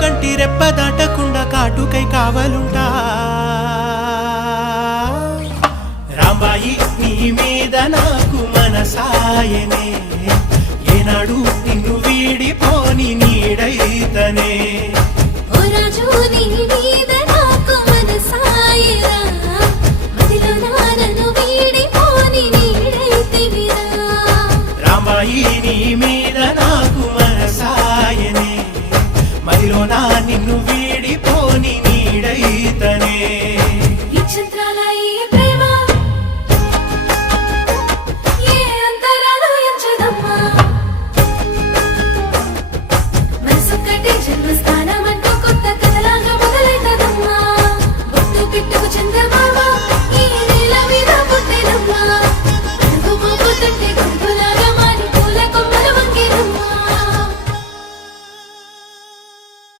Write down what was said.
కంటి రెప్ప దాటకుండా కాటుకై కావలుంటా రాంబాయి నీ మీద నాకు మనసాయనే ఏనాడు నిన్ను వీడిపోని నీడైతనే ఓ రాజు నీ మీద నాకు మనసాయరా మదిలో నన్ను వీడిపోని నీడైతివిరా రాంబాయి నీ మీద నాకు మనసాయనే మదిలో నిన్ను వీడిపోని నీడైతనే ఈ చంద్రాల